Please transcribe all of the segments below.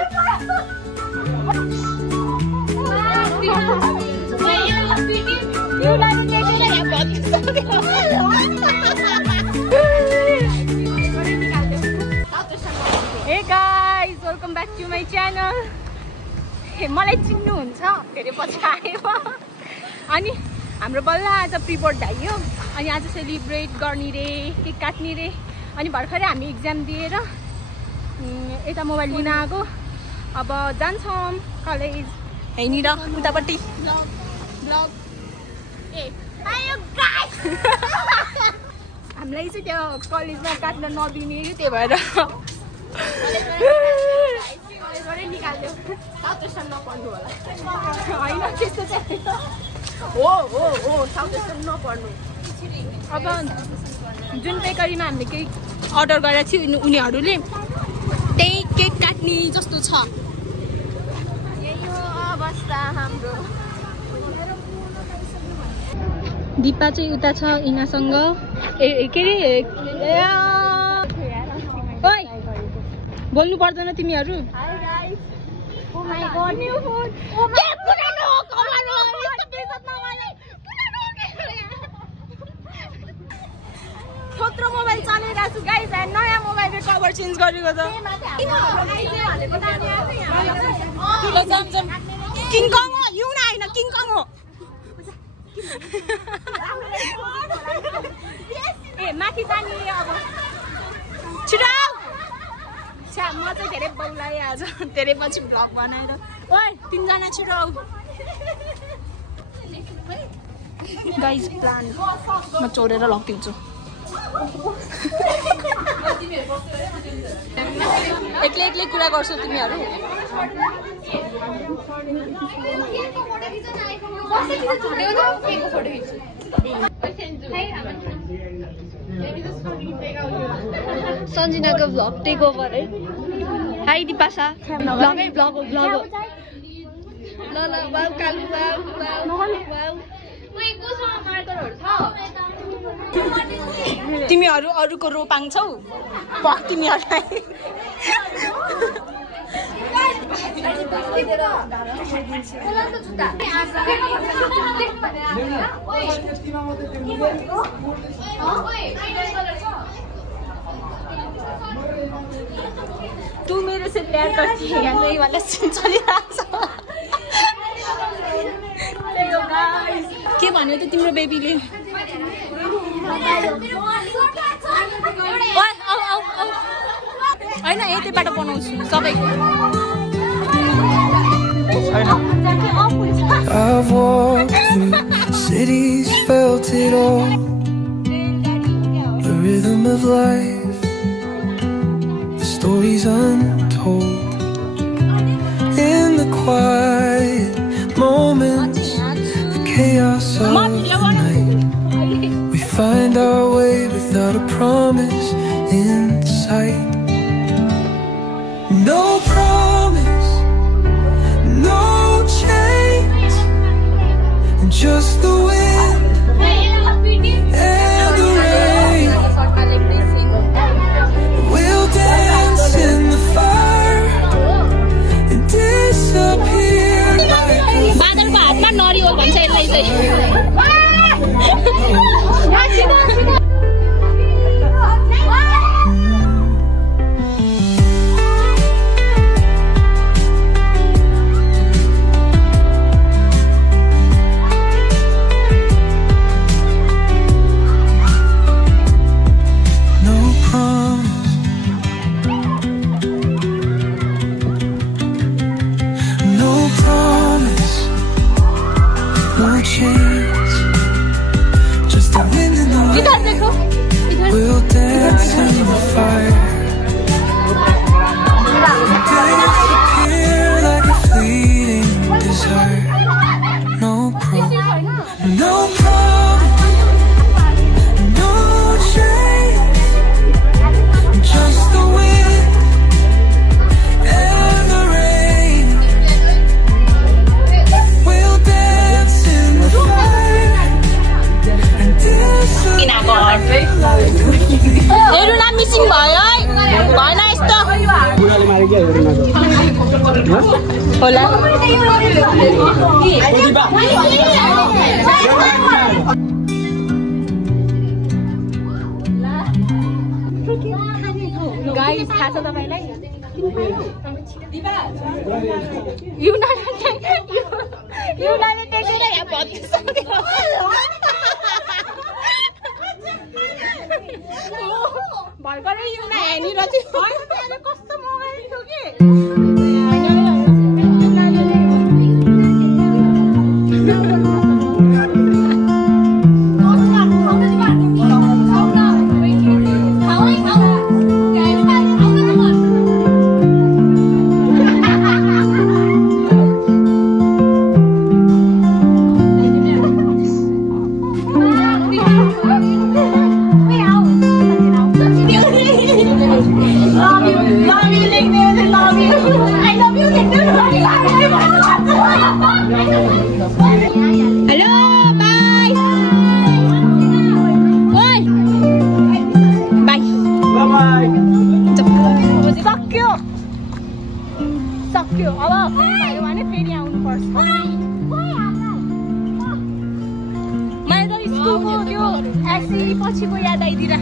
Hey guys, welcome back to my channel. मलाई चिन्नुहुन्छ फेरि पछि आयो अनि हाम्रो बल्ल आज प्रिपोर्ट भ्याइयो अनि आज सेलिब्रेट गर्ने रे केक काट्ने रे अनि भर्खरै हामी एक्जाम दिएर यता मोबाइल लिन आएको अब जान्छौँ कलेज हैनी र उतापट्टि ब्लग ए आयो गाइस हामीलाई चाहिँ त्यो कलेजमा काट्न नदिने कि त्यही भएर कलेजबाटै निकाल्यो साउथ वेस्टर्न नपढ्नु होला होइन त्यस्तो चाहिँ हो साउथ वेस्टर्न नपढ्नु अब जुन बेकरीमा हामीले केक अर्डर गरेको थियो उनीहरूले त्यही केक काट्ने जस्तो छ यही हो अवस्था हाम्रो दिपा चाहिँ उता छ इनासँग के अरे ओइ बोल्नु पर्दैन तिमीहरू थोत्रो मोबाइल चलाइरहेको छु गाइस नयाँ मोबाइलको कभर चेन्ज गरेको छ किङकङ हो युना होइन किङकङ हो ए माथि जाने अब छिटो छ्या म चाहिँ धेरै बौलाएँ आज धेरै पछि भ्लग बनाएर ओइ तिनजना छिटो आऊ गाइस प्लान म चोरेर लगिदिन्छु एक्लै एक्लै कुरा गर्छौ तिमीहरू सन्जिनाको भ्लग टेक ओभर है हाई दिपासा भ्लगै भ्लग हो भ्लग हो ल वाउ कालु वाउ तिमीहरू अरूको रोपाङ छौ पक तिमीहरूलाई तू मेरे से प्यार करती है या नहीं वाला सीन चलिरहेको छ के भन्यो त तिम्रो बेबीले होइन यतैबाट बनाउँछु सबैको I've walked through cities, felt it all. The rhythm of life, the stories untold. In the quiet moments, the chaos of the night, we find our way without a promise in sight. No promise, no change, and just the wind and the rain. We'll dance in the fire and disappear like बादलको हातमा नरिवल भन्छ यसलाई चाहिँ होला guys थाहा छ तपाईलाई युनाले टेकेर यहाँ भत्किसक्यो भर्खरै युना हेर्नेर चाहिँ कस्तो मोबाइल थियो कि सक्यो अब भयो भने फेरि आउनुपर्छ मैले त स्कुलको त्यो एक्चुअली पछिको याद आइदिएर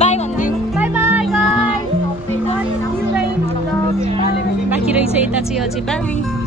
बाई भनिदिनु बाई बाई गाइस बाँकी रहेछ यता चाहिँ अझै बाई